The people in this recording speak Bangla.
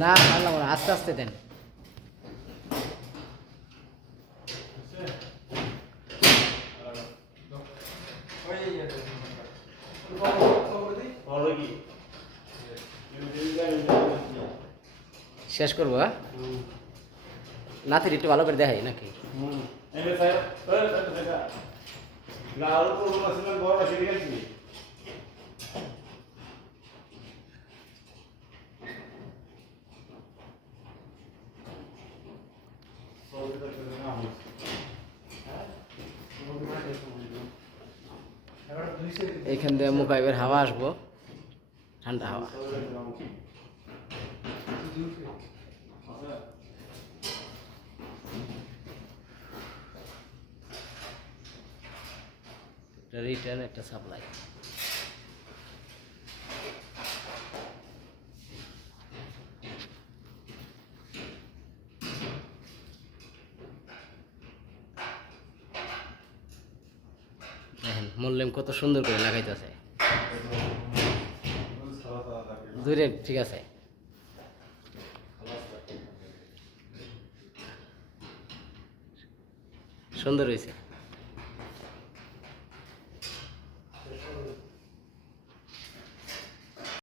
না পারলাম না, আস্তে আস্তে দেন। শেষ করবো নাতির একটু ভালো করে দেখাই নাকি? এইখান দিয়ে মুখাইবের হাওয়া আসবো, ঠান্ডা হাওয়া। রিটার্ন একটা সাপ্লাই। দেখেন মোল্লেম কত সুন্দর করে লাগাইতেছে দূরে। ঠিক আছে, সুন্দর হয়েছে।